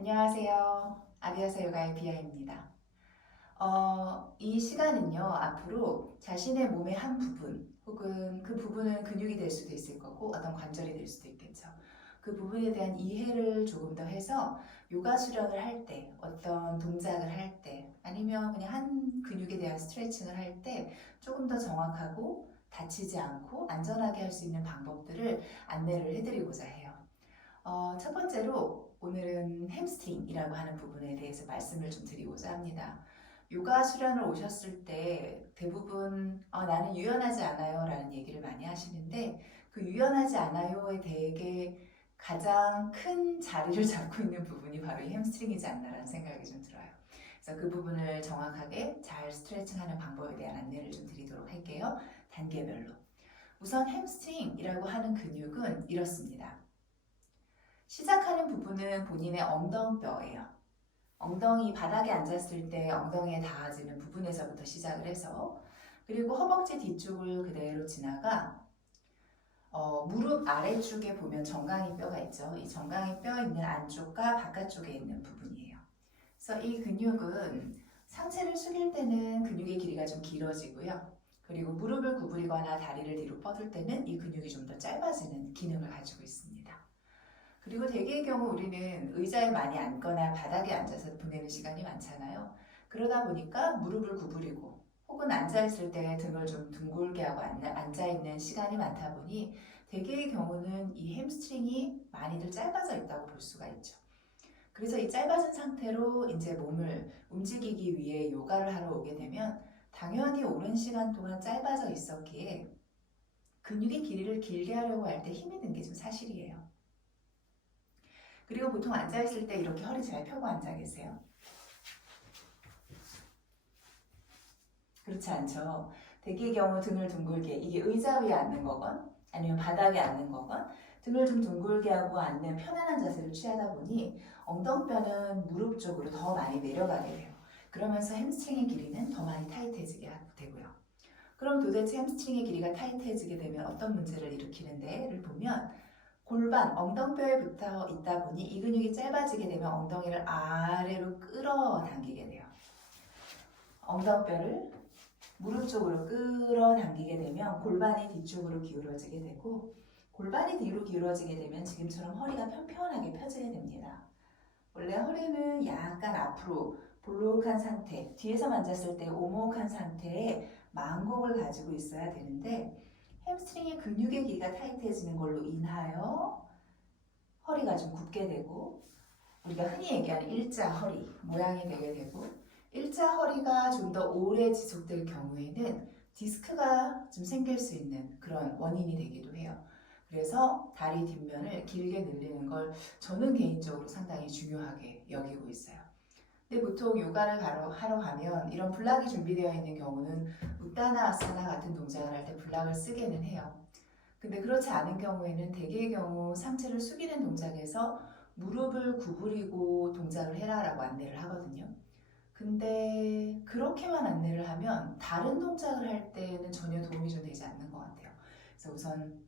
안녕하세요. 아비아사 요가의 비아입니다. 이 시간은요, 앞으로 자신의 몸의 한 부분, 혹은 그 부분은 근육이 될 수도 있을 거고, 어떤 관절이 될 수도 있겠죠. 그 부분에 대한 이해를 조금 더 해서 요가 수련을 할 때, 어떤 동작을 할 때, 아니면 그냥 한 근육에 대한 스트레칭을 할 때 조금 더 정확하고 다치지 않고 안전하게 할 수 있는 방법들을 안내를 해드리고자 해요. 첫 번째로 오늘은 햄스트링이라고 하는 부분에 대해서 말씀을 좀 드리고자 합니다. 요가 수련을 오셨을 때 대부분 나는 유연하지 않아요 라는 얘기를 많이 하시는데, 그 유연하지 않아요에 대해 가장 큰 자리를 잡고 있는 부분이 바로 이 햄스트링이지 않나라는 생각이 좀 들어요. 그래서 그 부분을 정확하게 잘 스트레칭하는 방법에 대한 안내를 좀 드리도록 할게요. 단계별로. 우선 햄스트링이라고 하는 근육은 이렇습니다. 시작하는 부분은 본인의 엉덩뼈예요. 엉덩이 바닥에 앉았을 때 엉덩이에 닿아지는 부분에서부터 시작을 해서, 그리고 허벅지 뒤쪽을 그대로 지나가 무릎 아래쪽에 보면 정강이 뼈가 있죠. 이 정강이 뼈 있는 안쪽과 바깥쪽에 있는 부분이에요. 그래서 이 근육은 상체를 숙일 때는 근육의 길이가 좀 길어지고요. 그리고 무릎을 구부리거나 다리를 뒤로 뻗을 때는 이 근육이 좀 더 짧아지는 기능을 가지고 있습니다. 그리고 대개의 경우 우리는 의자에 많이 앉거나 바닥에 앉아서 보내는 시간이 많잖아요. 그러다 보니까 무릎을 구부리고 혹은 앉아있을 때 등을 좀 둥글게 하고 앉아있는 시간이 많다 보니 대개의 경우는 이 햄스트링이 많이들 짧아져 있다고 볼 수가 있죠. 그래서 이 짧아진 상태로 이제 몸을 움직이기 위해 요가를 하러 오게 되면 당연히 오랜 시간 동안 짧아져 있었기에 근육의 길이를 길게 하려고 할 때 힘이 든 게 좀 사실이에요. 그리고 보통 앉아있을 때 이렇게 허리 잘 펴고 앉아 계세요? 그렇지 않죠. 대개의 경우 등을 둥글게, 이게 의자 위에 앉는 거건 아니면 바닥에 앉는 거건 등을 좀 둥글게 하고 앉는 편안한 자세를 취하다 보니 엉덩뼈는 무릎 쪽으로 더 많이 내려가게 돼요. 그러면서 햄스트링의 길이는 더 많이 타이트해지게 되고요. 그럼 도대체 햄스트링의 길이가 타이트해지게 되면 어떤 문제를 일으키는데를 보면, 골반, 엉덩뼈에 붙어 있다 보니 이 근육이 짧아지게 되면 엉덩이를 아래로 끌어당기게 돼요. 엉덩뼈를 무릎 쪽으로 끌어당기게 되면 골반이 뒤쪽으로 기울어지게 되고, 골반이 뒤로 기울어지게 되면 지금처럼 허리가 편편하게 펴지게 됩니다. 원래 허리는 약간 앞으로 볼록한 상태, 뒤에서 만졌을 때 오목한 상태에 만곡을 가지고 있어야 되는데, 햄스트링의 근육의 길이가 타이트해지는 걸로 인하여 허리가 좀 굽게 되고, 우리가 흔히 얘기하는 일자 허리 모양이 되게 되고, 일자 허리가 좀 더 오래 지속될 경우에는 디스크가 좀 생길 수 있는 그런 원인이 되기도 해요. 그래서 다리 뒷면을 길게 늘리는 걸 저는 개인적으로 상당히 중요하게 여기고 있어요. 근데 보통 요가를 하러 가면 이런 블락이 준비되어 있는 경우는 우따나 아사나 같은 동작을 할 때 블락을 쓰게는 해요. 근데 그렇지 않은 경우에는 대개의 경우 상체를 숙이는 동작에서 무릎을 구부리고 동작을 해라라고 안내를 하거든요. 근데 그렇게만 안내를 하면 다른 동작을 할 때는 전혀 도움이 좀 되지 않는 것 같아요. 그래서 우선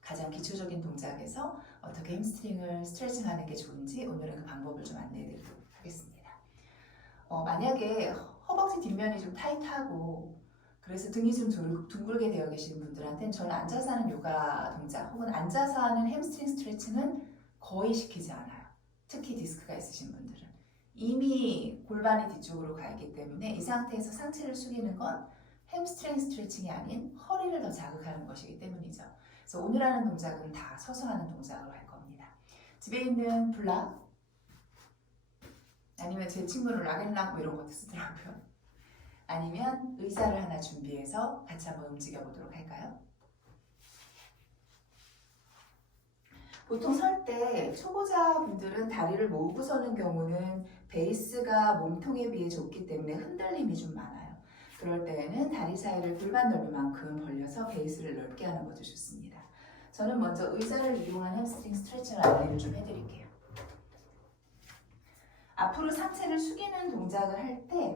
가장 기초적인 동작에서 어떻게 햄스트링을 스트레칭하는 게 좋은지 오늘은 그 방법을 좀 안내해 드리도록 하겠습니다. 만약에 허벅지 뒷면이 좀 타이트하고 그래서 등이 좀 둥글게 되어 계시는 분들한테는 저는 앉아서 하는 요가 동작 혹은 앉아서 하는 햄스트링 스트레칭은 거의 시키지 않아요. 특히 디스크가 있으신 분들은 이미 골반이 뒤쪽으로 가 있기 때문에 이 상태에서 상체를 숙이는 건 햄스트링 스트레칭이 아닌 허리를 더 자극하는 것이기 때문이죠. 그래서 오늘 하는 동작은 다 서서 하는 동작으로 할 겁니다. 집에 있는 블락 아니면 제 친구는 락앤락 뭐 이런 것도 쓰더라고요. 아니면 의자를 하나 준비해서 같이 한번 움직여 보도록 할까요? 보통 설 때 초보자분들은 다리를 모으고 서는 경우는 베이스가 몸통에 비해 좁기 때문에 흔들림이 좀 많아요. 그럴 때에는 다리 사이를 골반 넓이만큼 벌려서 베이스를 넓게 하는 것도 좋습니다. 저는 먼저 의자를 이용한 햄스트링 스트레칭을 안내를 좀 해드릴게요. 앞으로 상체를 숙이는 동작을 할 때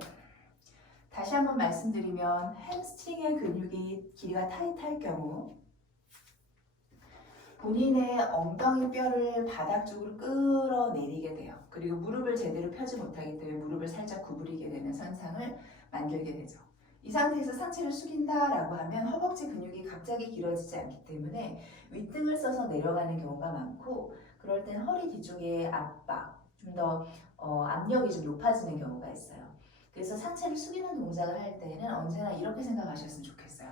다시 한번 말씀드리면 햄스트링의 근육이 길이가 타이트할 경우 본인의 엉덩이 뼈를 바닥 쪽으로 끌어내리게 돼요. 그리고 무릎을 제대로 펴지 못하기 때문에 무릎을 살짝 구부리게 되는 현상을 만들게 되죠. 이 상태에서 상체를 숙인다라고 하면 허벅지 근육이 갑자기 길어지지 않기 때문에 윗등을 써서 내려가는 경우가 많고, 그럴 땐 허리 뒤쪽에 압박, 좀 더 압력이 좀 높아지는 경우가 있어요. 그래서 상체를 숙이는 동작을 할 때는 언제나 이렇게 생각하셨으면 좋겠어요.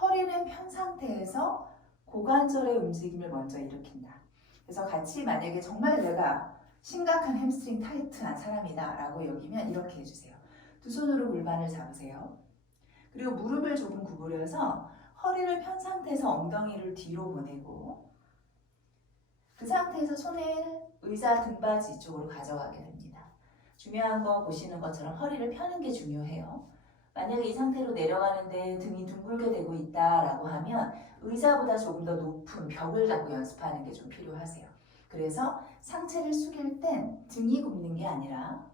허리는 편 상태에서 고관절의 움직임을 먼저 일으킨다. 그래서 같이 만약에 정말 내가 심각한 햄스트링 타이트한 사람이다 라고 여기면 이렇게 해주세요. 두 손으로 골반을 잡으세요. 그리고 무릎을 조금 구부려서 허리를 편 상태에서 엉덩이를 뒤로 보내고, 그 상태에서 손을 의자 등받이 쪽으로 가져가게 됩니다. 중요한 거 보시는 것처럼 허리를 펴는 게 중요해요. 만약에 이 상태로 내려가는데 등이 둥글게 되고 있다라고 하면 의자보다 조금 더 높은 벽을 잡고 연습하는 게 좀 필요하세요. 그래서 상체를 숙일 땐 등이 굽는 게 아니라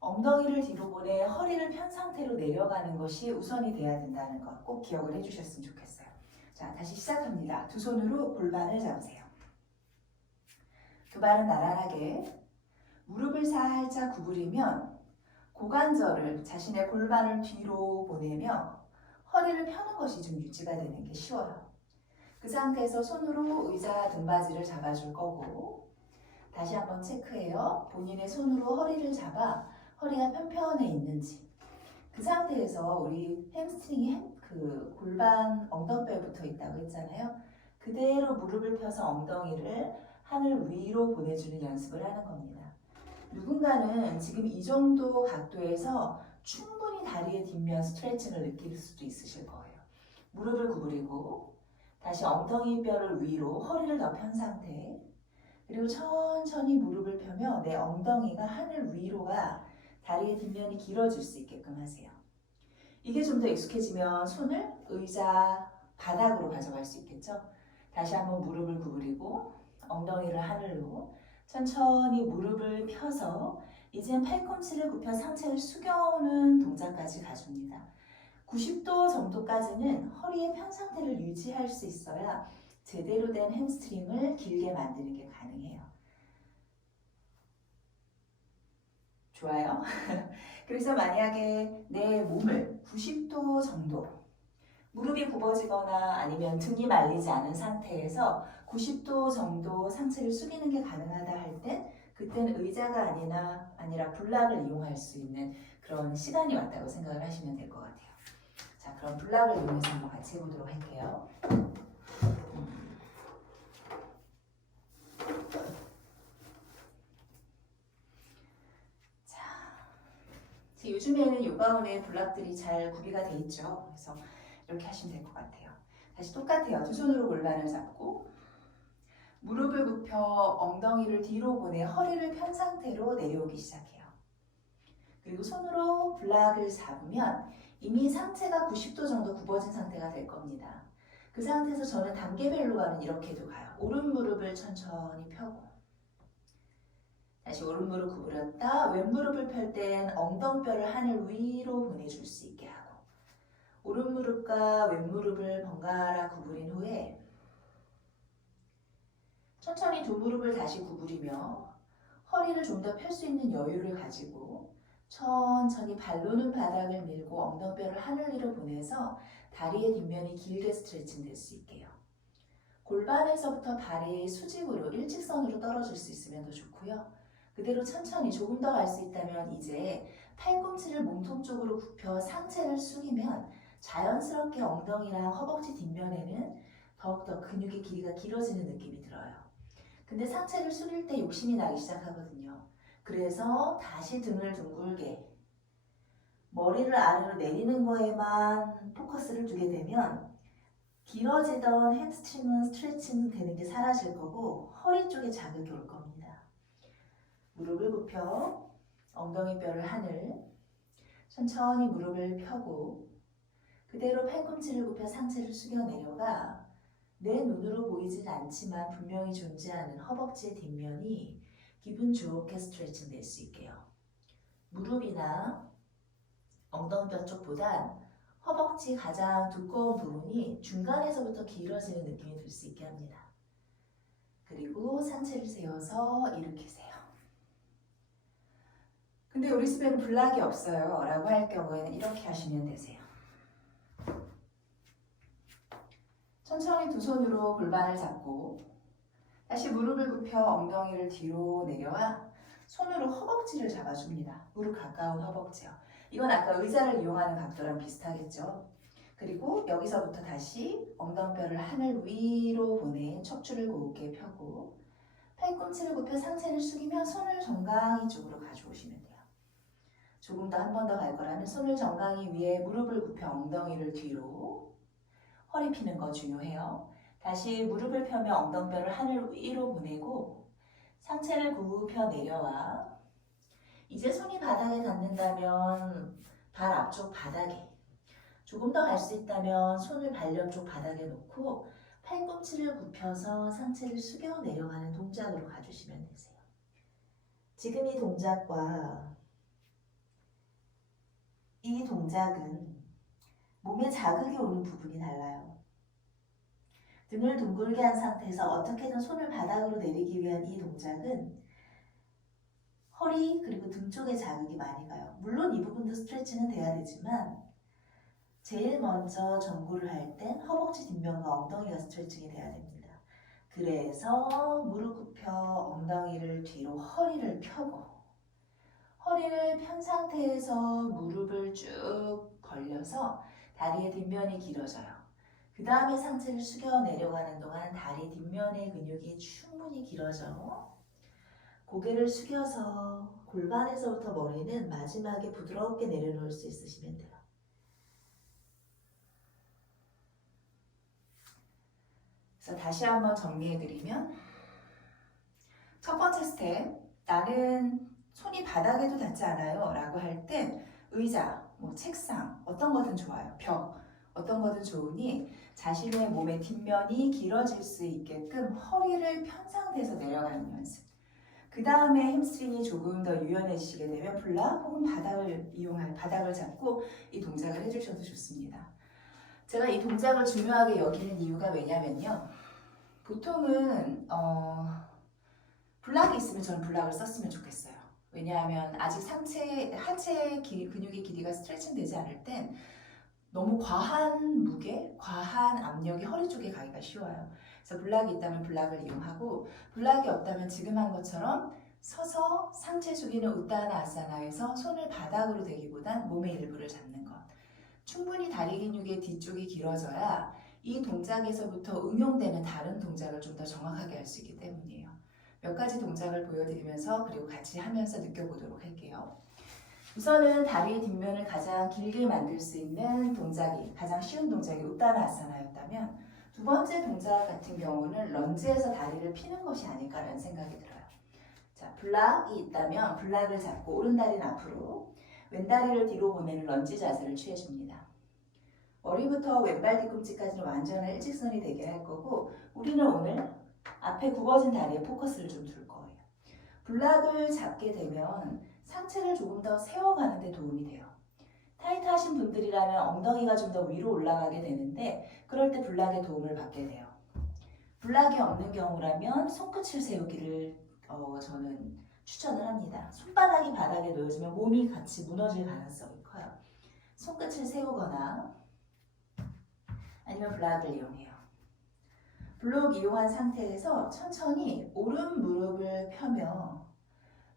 엉덩이를 뒤로 보내 허리를 편 상태로 내려가는 것이 우선이 돼야 된다는 것 꼭 기억을 해주셨으면 좋겠어요. 자, 다시 시작합니다. 두 손으로 골반을 잡으세요. 두 발은 나란하게, 무릎을 살짝 구부리면 고관절을, 자신의 골반을 뒤로 보내며 허리를 펴는 것이 좀 유지가 되는 게 쉬워요. 그 상태에서 손으로 의자 등받이를 잡아줄 거고, 다시 한번 체크해요. 본인의 손으로 허리를 잡아 허리가 편편해 있는지. 그 상태에서 우리 햄스트링이 그 골반 엉덩이뼈에 붙어 있다고 했잖아요. 그대로 무릎을 펴서 엉덩이를 하늘 위로 보내주는 연습을 하는 겁니다. 누군가는 지금 이 정도 각도에서 충분히 다리의 뒷면 스트레칭을 느낄 수도 있으실 거예요. 무릎을 구부리고 다시 엉덩이 뼈를 위로, 허리를 더 편 상태, 그리고 천천히 무릎을 펴며 내 엉덩이가 하늘 위로가 다리의 뒷면이 길어질 수 있게끔 하세요. 이게 좀 더 익숙해지면 손을 의자 바닥으로 가져갈 수 있겠죠? 다시 한번 무릎을 구부리고 엉덩이를 하늘로, 천천히 무릎을 펴서 이젠 팔꿈치를 굽혀 상체를 숙여오는 동작까지 가줍니다. 90도 정도까지는 허리의 편 상태를 유지할 수 있어야 제대로 된 햄스트링을 길게 만드는 게 가능해요. 좋아요. 그래서 만약에 내 몸을 90도 정도, 무릎이 굽어지거나 아니면 등이 말리지 않은 상태에서 90도 정도 상체를 숙이는 게 가능하다 할 땐, 그때는 의자가 아니라 블락을 이용할 수 있는 그런 시간이 왔다고 생각을 하시면 될 것 같아요. 자, 그럼 블락을 이용해서 한번 같이 해보도록 할게요. 요즘에는 요가원에 블락들이 잘 구비가 돼 있죠. 그래서 이렇게 하시면 될 것 같아요. 다시 똑같아요. 두 손으로 골반을 잡고 무릎을 굽혀 엉덩이를 뒤로 보내 허리를 편 상태로 내려오기 시작해요. 그리고 손으로 블락을 잡으면 이미 상체가 90도 정도 굽어진 상태가 될 겁니다. 그 상태에서 저는 단계별로 가면 이렇게도 가요. 오른 무릎을 천천히 펴고, 다시 오른 무릎 구부렸다. 왼 무릎을 펼 땐 엉덩뼈를 하늘 위로 보내줄 수 있게 하고, 오른 무릎과 왼 무릎을 번갈아 구부린 후에 천천히 두 무릎을 다시 구부리며 허리를 좀 더 펼 수 있는 여유를 가지고 천천히 발로는 바닥을 밀고 엉덩뼈를 하늘 위로 보내서 다리의 뒷면이 길게 스트레칭 될 수 있게요. 골반에서부터 발이 수직으로 일직선으로 떨어질 수 있으면 더 좋고요. 그대로 천천히 조금 더 갈 수 있다면 이제 팔꿈치를 몸통 쪽으로 굽혀 상체를 숙이면 자연스럽게 엉덩이랑 허벅지 뒷면에는 더욱더 근육의 길이가 길어지는 느낌이 들어요. 근데 상체를 숙일 때 욕심이 나기 시작하거든요. 그래서 다시 등을 둥글게, 머리를 아래로 내리는 거에만 포커스를 두게 되면 길어지던 햄스트링은 스트레칭 되는 게 사라질 거고 허리 쪽에 자극이 올 겁니다. 무릎을 굽혀 엉덩이 뼈를 하늘, 천천히 무릎을 펴고 그대로 팔꿈치를 굽혀 상체를 숙여 내려가 내 눈으로 보이진 않지만 분명히 존재하는 허벅지의 뒷면이 기분 좋게 스트레칭 될 수 있게요. 무릎이나 엉덩이뼈 쪽보단 허벅지 가장 두꺼운 부분이 중간에서부터 길어지는 느낌이 들 수 있게 합니다. 그리고 상체를 세워서 일으키세요. 근데 우리 집에는 블락이 없어요 라고 할 경우에는 이렇게 하시면 되세요. 천천히 두 손으로 골반을 잡고 다시 무릎을 굽혀 엉덩이를 뒤로 내려와 손으로 허벅지를 잡아줍니다. 무릎 가까운 허벅지요. 이건 아까 의자를 이용하는 각도랑 비슷하겠죠. 그리고 여기서부터 다시 엉덩뼈를 하늘 위로 보내 척추를 곧게 펴고 팔꿈치를 굽혀 상체를 숙이며 손을 정강이 쪽으로 가져오시면 돼요. 조금 더 한 번 더 갈 거라면 손을 정강이 위에 무릎을 굽혀 엉덩이를 뒤로 허리 피는 거 중요해요. 다시 무릎을 펴며 엉덩뼈를 하늘 위로 보내고 상체를 굽혀 내려와 이제 손이 바닥에 닿는다면 발 앞쪽 바닥에 조금 더 갈 수 있다면 손을 발 옆쪽 바닥에 놓고 팔꿈치를 굽혀서 상체를 숙여 내려가는 동작으로 가주시면 되세요. 지금 이 동작과 이 동작은 몸에 자극이 오는 부분이 달라요. 등을 둥글게 한 상태에서 어떻게든 손을 바닥으로 내리기 위한 이 동작은 허리 그리고 등 쪽에 자극이 많이 가요. 물론 이 부분도 스트레칭은 돼야 되지만 제일 먼저 전구를 할 땐 허벅지 뒷면과 엉덩이가 스트레칭이 돼야 됩니다. 그래서 무릎 굽혀 엉덩이를 뒤로 허리를 펴고 허리를 편 상태에서 무릎을 쭉 벌려서 다리의 뒷면이 길어져요. 그 다음에 상체를 숙여 내려가는 동안 다리 뒷면의 근육이 충분히 길어져 고개를 숙여서 골반에서부터 머리는 마지막에 부드럽게 내려놓을 수 있으시면 돼요. 그래서 다시 한번 정리해드리면 첫 번째 스텝, 나는 손이 바닥에도 닿지 않아요 라고 할 땐 의자, 책상, 어떤 거든 좋아요. 벽, 어떤 거든 좋으니 자신의 몸의 뒷면이 길어질 수 있게끔 허리를 편 상태에서 내려가는 연습. 그 다음에 햄스트링이 조금 더 유연해지시게 되면 블락 혹은 바닥을 잡고 이 동작을 해주셔도 좋습니다. 제가 이 동작을 중요하게 여기는 이유가 왜냐면요. 보통은 블락이 있으면 저는 블락을 썼으면 좋겠어요. 왜냐하면 아직 하체 근육의 길이가 스트레칭 되지 않을 땐 너무 과한 무게, 과한 압력이 허리 쪽에 가기가 쉬워요. 그래서 블락이 있다면 블락을 이용하고 블락이 없다면 지금 한 것처럼 서서 상체 숙이는 우타나 아사나에서 손을 바닥으로 대기보단 몸의 일부를 잡는 것. 충분히 다리 근육의 뒤쪽이 길어져야 이 동작에서부터 응용되는 다른 동작을 좀 더 정확하게 할 수 있기 때문이에요. 몇 가지 동작을 보여드리면서 그리고 같이 하면서 느껴보도록 할게요. 우선은 다리의 뒷면을 가장 길게 만들 수 있는 동작이 가장 쉬운 동작이 우타나 아사나였다면 두 번째 동작 같은 경우는 런지에서 다리를 피는 것이 아닐까라는 생각이 들어요. 자, 블락이 있다면 블락을 잡고 오른다리는 앞으로 왼다리를 뒤로 보내는 런지 자세를 취해줍니다. 머리부터 왼발 뒤꿈치까지는 완전한 일직선이 되게 할 거고 우리는 오늘 앞에 굽어진 다리에 포커스를 좀 둘 거예요. 블락을 잡게 되면 상체를 조금 더 세워가는 데 도움이 돼요. 타이트하신 분들이라면 엉덩이가 좀 더 위로 올라가게 되는데 그럴 때 블락의 도움을 받게 돼요. 블락이 없는 경우라면 손끝을 세우기를 저는 추천을 합니다. 손바닥이 바닥에 놓여지면 몸이 같이 무너질 가능성이 커요. 손끝을 세우거나 아니면 블락을 이용해요. 블록 이용한 상태에서 천천히 오른 무릎을 펴며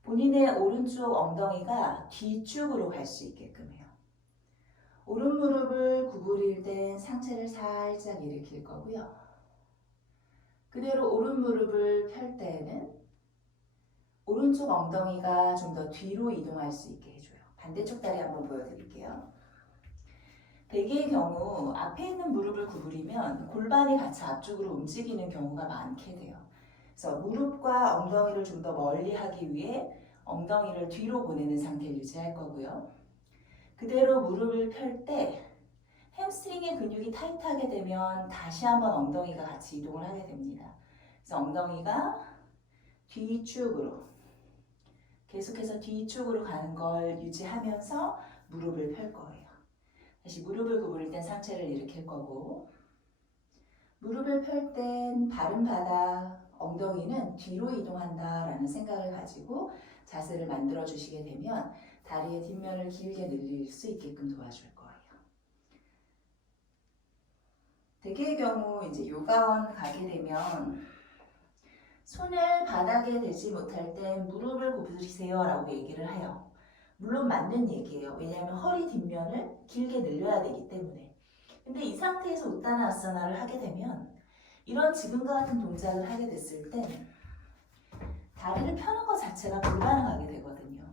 본인의 오른쪽 엉덩이가 뒤쪽으로 갈 수 있게끔 해요. 오른 무릎을 구부릴 땐 상체를 살짝 일으킬 거고요. 그대로 오른 무릎을 펼 때는 오른쪽 엉덩이가 좀 더 뒤로 이동할 수 있게 해줘요. 반대쪽 다리 한번 보여드릴게요. 대개의 경우 앞에 있는 무릎을 구부리면 골반이 같이 앞쪽으로 움직이는 경우가 많게 돼요. 그래서 무릎과 엉덩이를 좀 더 멀리 하기 위해 엉덩이를 뒤로 보내는 상태를 유지할 거고요. 그대로 무릎을 펼 때 햄스트링의 근육이 타이트하게 되면 다시 한번 엉덩이가 같이 이동을 하게 됩니다. 그래서 엉덩이가 뒤쪽으로 계속해서 뒤쪽으로 가는 걸 유지하면서 무릎을 펼 거예요. 다시 무릎을 구부릴 땐 상체를 일으킬 거고, 무릎을 펼 땐 바른 바닥, 엉덩이는 뒤로 이동한다라는 생각을 가지고 자세를 만들어 주시게 되면 다리의 뒷면을 길게 늘릴 수 있게끔 도와줄 거예요. 대개의 경우 이제 요가원 가게 되면 손을 바닥에 대지 못할 땐 무릎을 구부리세요 라고 얘기를 해요. 물론 맞는 얘기예요. 왜냐하면 허리 뒷면을 길게 늘려야 되기 때문에. 근데 이 상태에서 우타나 아사나를 하게 되면 이런 지금과 같은 동작을 하게 됐을 때 다리를 펴는 것 자체가 불가능하게 되거든요.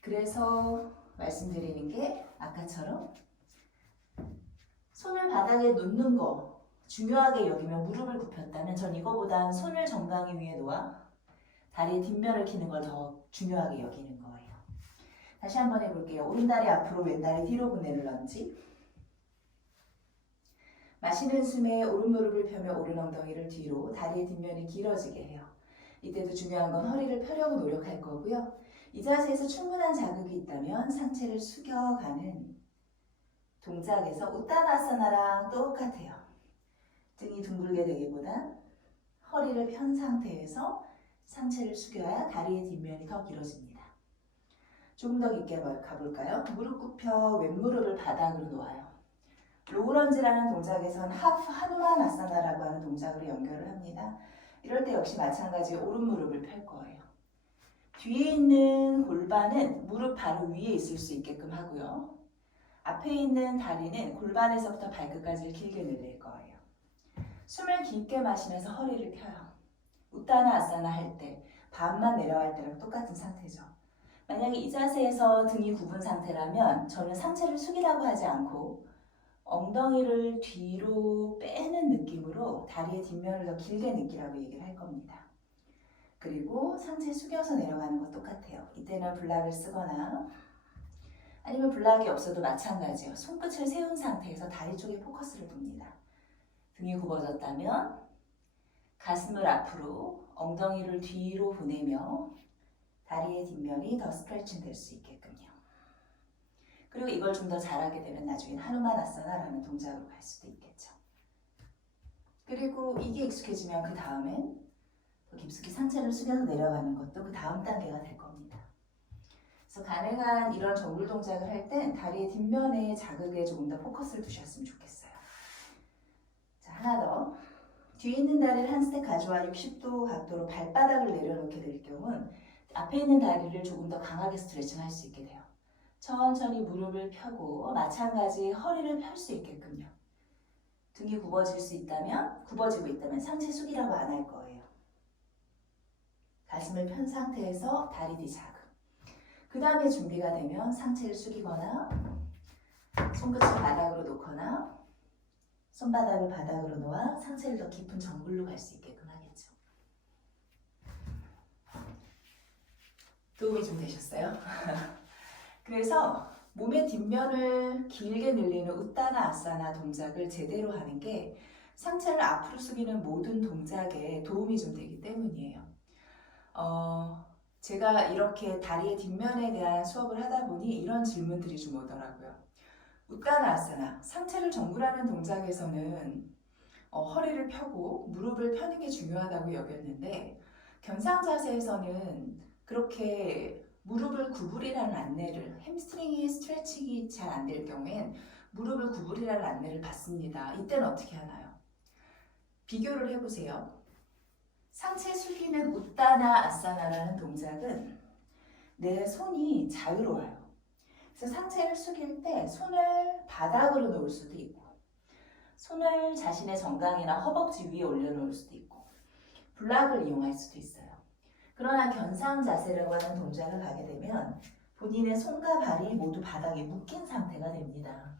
그래서 말씀드리는 게 아까처럼 손을 바닥에 놓는 거 중요하게 여기면 무릎을 굽혔다면 전 이거보단 손을 정강이 위에 놓아 다리의 뒷면을 키는 걸 더 중요하게 여기는 거예요. 다시 한번 해볼게요. 오른다리 앞으로 왼다리 뒤로 보내는 런지. 마시는 숨에 오른 무릎을 펴며 오른 엉덩이를 뒤로 다리의 뒷면이 길어지게 해요. 이때도 중요한 건 허리를 펴려고 노력할 거고요. 이 자세에서 충분한 자극이 있다면 상체를 숙여가는 동작에서 우타나아사나랑 똑같아요. 등이 둥글게 되기보단 허리를 편 상태에서 상체를 숙여야 다리의 뒷면이 더 길어집니다. 조금 더 깊게 가볼까요? 무릎 굽혀 왼무릎을 바닥으로 놓아요. 로우런지라는 동작에선 하누만 아사나라고 하는 동작으로 연결을 합니다. 이럴 때 역시 마찬가지 오른 무릎을 펼 거예요. 뒤에 있는 골반은 무릎 바로 위에 있을 수 있게끔 하고요. 앞에 있는 다리는 골반에서부터 발끝까지 길게 늘릴 거예요. 숨을 깊게 마시면서 허리를 펴요. 우타나 아사나 할 때, 반만 내려갈 때랑 똑같은 상태죠. 만약에 이 자세에서 등이 굽은 상태라면 저는 상체를 숙이라고 하지 않고 엉덩이를 뒤로 빼는 느낌으로 다리의 뒷면을 더 길게 느끼라고 얘기를 할 겁니다. 그리고 상체 숙여서 내려가는 것 똑같아요. 이때는 블락을 쓰거나 아니면 블락이 없어도 마찬가지예요. 손끝을 세운 상태에서 다리 쪽에 포커스를 둡니다. 등이 굽어졌다면 가슴을 앞으로 엉덩이를 뒤로 보내며 다리의 뒷면이 더 스트레칭 될 수 있게끔요. 그리고 이걸 좀 더 잘하게 되면 나중엔 하누만 아사나라는 동작으로 갈 수도 있겠죠. 그리고 이게 익숙해지면 그 다음엔 더 깊숙이 상체를 숙여서 내려가는 것도 그 다음 단계가 될 겁니다. 그래서 가능한 이런 정글 동작을 할 땐 다리의 뒷면에 자극에 조금 더 포커스를 두셨으면 좋겠어요. 자, 하나 더. 뒤에 있는 다리를 한 스텝 가져와 60도 각도로 발바닥을 내려놓게 될 경우는 앞에 있는 다리를 조금 더 강하게 스트레칭 할 수 있게 돼요. 천천히 무릎을 펴고 마찬가지 허리를 펼 수 있게끔요. 등이 굽어지고 있다면 상체 숙이라고 안 할 거예요. 가슴을 편 상태에서 다리 뒤 자극. 그 다음에 준비가 되면 상체를 숙이거나 손끝을 바닥으로 놓거나 손바닥을 바닥으로 놓아 상체를 더 깊은 정글로 갈 수 있게끔 하겠죠. 도움이 좀 되셨어요? 그래서 몸의 뒷면을 길게 늘리는 우타나 아사나 동작을 제대로 하는 게 상체를 앞으로 숙이는 모든 동작에 도움이 좀 되기 때문이에요. 제가 이렇게 다리의 뒷면에 대한 수업을 하다 보니 이런 질문들이 좀 오더라고요. 우타나 아사나, 상체를 정굴하는 동작에서는 허리를 펴고 무릎을 펴는 게 중요하다고 여겼는데 견상 자세에서는 그렇게 무릎을 구부리라는 안내를, 햄스트링이 스트레칭이 잘 안 될 경우엔 무릎을 구부리라는 안내를 받습니다. 이때는 어떻게 하나요? 비교를 해보세요. 상체 숙이는 우타나 아사나라는 동작은 내 손이 자유로워요. 그래서 상체를 숙일 때 손을 바닥으로 놓을 수도 있고 손을 자신의 정강이나 허벅지 위에 올려놓을 수도 있고 블락을 이용할 수도 있어요. 그러나 견상 자세라고 하는 동작을 하게 되면 본인의 손과 발이 모두 바닥에 묶인 상태가 됩니다.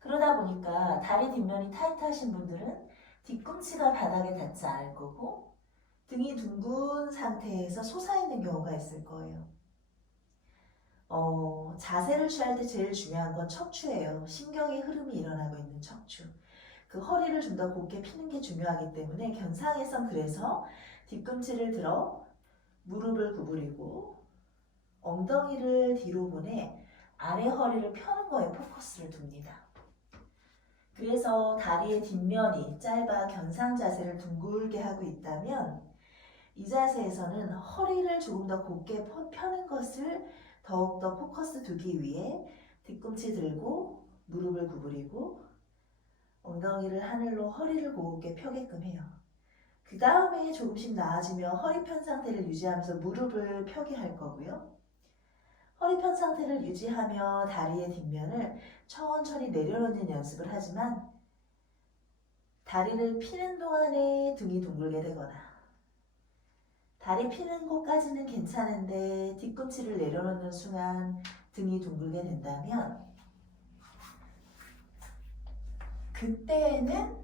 그러다 보니까 다리 뒷면이 타이트하신 분들은 뒤꿈치가 바닥에 닿지 않을 거고 등이 둥근 상태에서 솟아있는 경우가 있을 거예요. 자세를 취할 때 제일 중요한 건 척추예요. 신경의 흐름이 일어나고 있는 척추. 그 허리를 좀 더 곧게 피는 게 중요하기 때문에 견상에선 그래서 뒤꿈치를 들어 무릎을 구부리고 엉덩이를 뒤로 보내 아래 허리를 펴는 거에 포커스를 둡니다. 그래서 다리의 뒷면이 짧아 견상 자세를 둥글게 하고 있다면 이 자세에서는 허리를 조금 더 곧게 펴는 것을 더욱더 포커스 두기 위해 뒤꿈치 들고 무릎을 구부리고 엉덩이를 하늘로 허리를 곧게 펴게끔 해요. 그 다음에 조금씩 나아지며 허리 편 상태를 유지하면서 무릎을 펴게 할 거고요. 허리 편 상태를 유지하며 다리의 뒷면을 천천히 내려놓는 연습을 하지만 다리를 피는 동안에 등이 둥글게 되거나 다리 피는 곳까지는 괜찮은데 뒤꿈치를 내려놓는 순간 등이 둥글게 된다면 그때는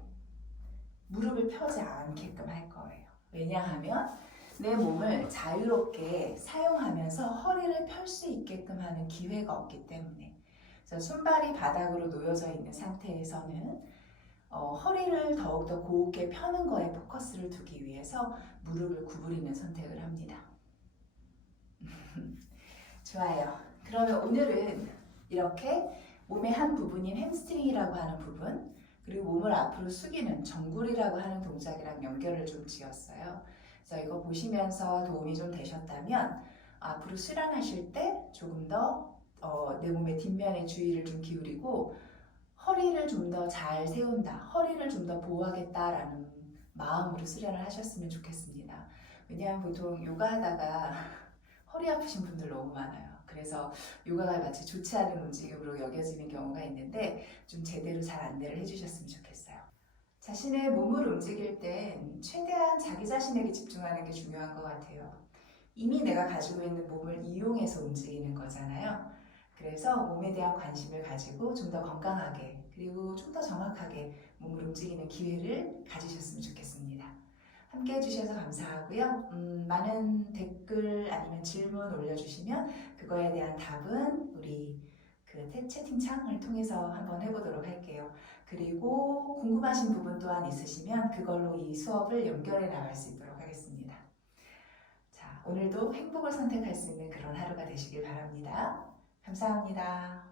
무릎을 펴지 않게끔 할 거예요. 왜냐하면 내 몸을 자유롭게 사용하면서 허리를 펼 수 있게끔 하는 기회가 없기 때문에. 그래서 손발이 바닥으로 놓여져 있는 상태에서는 허리를 더욱더 곧게 펴는 거에 포커스를 두기 위해서 무릎을 구부리는 선택을 합니다. 좋아요. 그러면 오늘은 이렇게 몸의 한 부분인 햄스트링이라고 하는 부분, 그리고 몸을 앞으로 숙이는 정굴이라고 하는 동작이랑 연결을 좀 지었어요. 그래서 이거 보시면서 도움이 좀 되셨다면 앞으로 수련하실 때 조금 더 내 몸의 뒷면에 주의를 좀 기울이고 허리를 좀 더 잘 세운다, 허리를 좀 더 보호하겠다라는 마음으로 수련을 하셨으면 좋겠습니다. 왜냐하면 보통 요가하다가 허리 아프신 분들 너무 많아요. 그래서 요가가 마치 좋지 않은 움직임으로 여겨지는 경우가 있는데 좀 제대로 잘 안내를 해주셨으면 좋겠어요. 자신의 몸을 움직일 땐 최대한 자기 자신에게 집중하는 게 중요한 것 같아요. 이미 내가 가지고 있는 몸을 이용해서 움직이는 거잖아요. 그래서 몸에 대한 관심을 가지고 좀 더 건강하게 그리고 좀 더 정확하게 몸을 움직이는 기회를 가지셨으면 좋겠습니다. 함께 해주셔서 감사하고요. 많은 댓글 아니면 질문 올려주시면 그거에 대한 답은 우리 그 채팅창을 통해서 한번 해보도록 할게요. 그리고 궁금하신 부분 또한 있으시면 그걸로 이 수업을 연결해 나갈 수 있도록 하겠습니다. 자, 오늘도 행복을 선택할 수 있는 그런 하루가 되시길 바랍니다. 감사합니다.